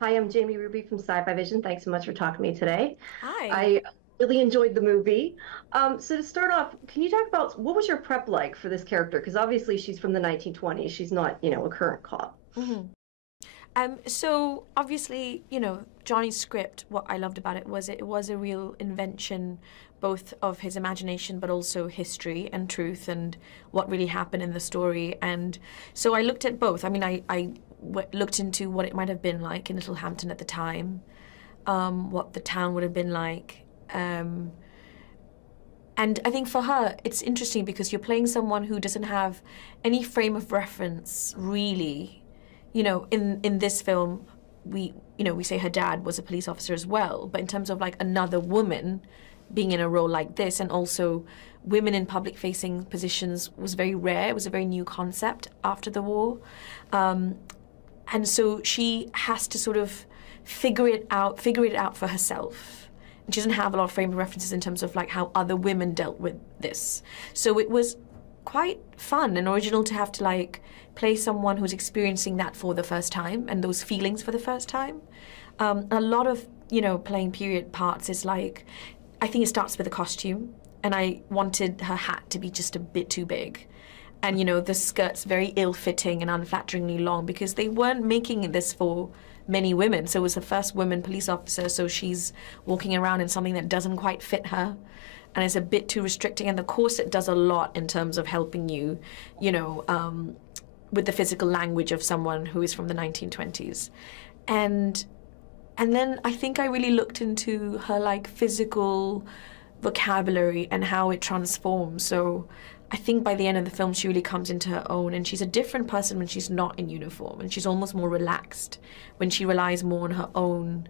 Hi, I'm Jamie Ruby from Sci-Fi-Vision. Thanks so much for talking to me today. Hi. I really enjoyed the movie. So to start off, can you talk about what was your prep like for this character? Because obviously she's from the 1920s. She's not, a current cop. So obviously, Johnny's script, what I loved about it was a real invention, both of his imagination, but also history and truth and what really happened in the story. And so I looked at both. I mean, looked into what it might have been like in Littlehampton at the time, what the town would have been like. And I think for her, it's interesting because you're playing someone who doesn't have any frame of reference, really. In this film, we say her dad was a police officer as well, but in terms of like another woman being in a role like this, and also women in public-facing positions was very rare. It was a very new concept after the war, and so she has to sort of figure it out for herself. And she doesn't have a lot of frame of references in terms of like how other women dealt with this. So it was quite fun and original to have to like play someone who's experiencing that for the first time and those feelings for the first time. A lot of playing period parts is like, I think it starts with the costume, and I wanted her hat to be just a bit too big, and the skirt's very ill-fitting and unflatteringly long because they weren't making this for many women. So it was the first woman police officer, so she's walking around in something that doesn't quite fit her and is a bit too restricting. And the corset does a lot in terms of helping you, with the physical language of someone who is from the 1920s. And then I think I really looked into her like physical vocabulary and how it transforms. So I think by the end of the film, she really comes into her own, and she's a different person when she's not in uniform, and she's almost more relaxed when she relies more on her own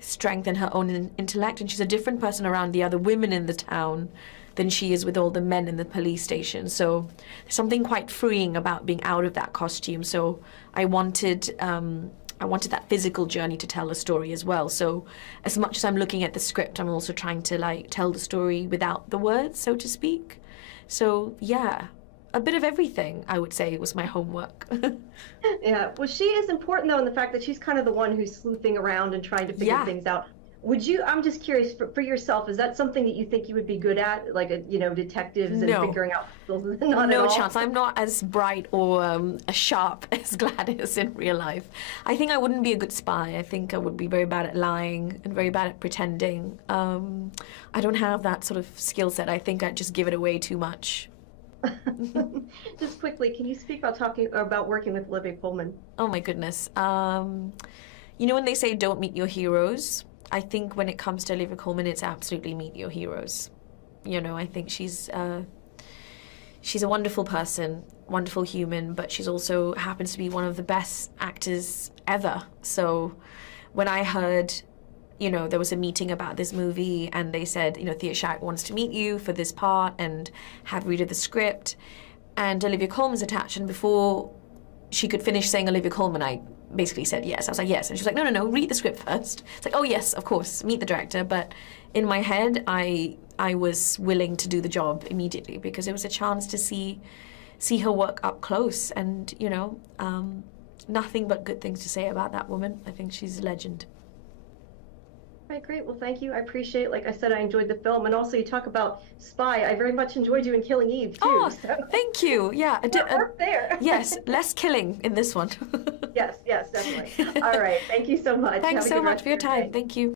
strength and her own intellect, and she's a different person around the other women in the town than she is with all the men in the police station. So there's something quite freeing about being out of that costume. So I wanted that physical journey to tell a story as well. So as much as I'm looking at the script, I'm also trying to like tell the story without the words, so to speak. So yeah, a bit of everything, I would say, was my homework. Yeah, well, she is important though in the fact that she's kind of the one who's sleuthing around and trying to figure Yeah. things out. I'm just curious for yourself, is that something that you think you would be good at, like, detectives and No. figuring out puzzles? Not at No all. chance. I'm not as bright or as sharp as Gladys in real life. I think I wouldn't be a good spy. I think I would be very bad at lying and very bad at pretending. I don't have that sort of skill set. I think I'd just give it away too much. Just quickly, can you speak about talking about working with Olivia Colman? Oh my goodness. When they say don't meet your heroes, I think when it comes to Olivia Colman, it's absolutely meet your heroes. I think she's a wonderful person, wonderful human, but she's also happens to be one of the best actors ever. So when I heard, there was a meeting about this movie and they said, Thea Sharrock wants to meet you for this part and have read the script, and Olivia Colman's attached, and before she could finish saying Olivia Colman, I basically said yes. I was like, yes. And she was like, no, no, no, read the script first. It's like, oh, yes, of course, meet the director. But in my head, I was willing to do the job immediately because it was a chance to see her work up close. And, nothing but good things to say about that woman. I think she's a legend. Right, great. Well, thank you. I appreciate, like I said, I enjoyed the film. And also you talk about spy. I very much enjoyed you in Killing Eve, too. Oh, So thank you. Yeah. work there. Yes, less killing in this one. Yes, yes, definitely. All right. Thank you so much. Thanks Have a so good much rest for of your your time. day. Thank you.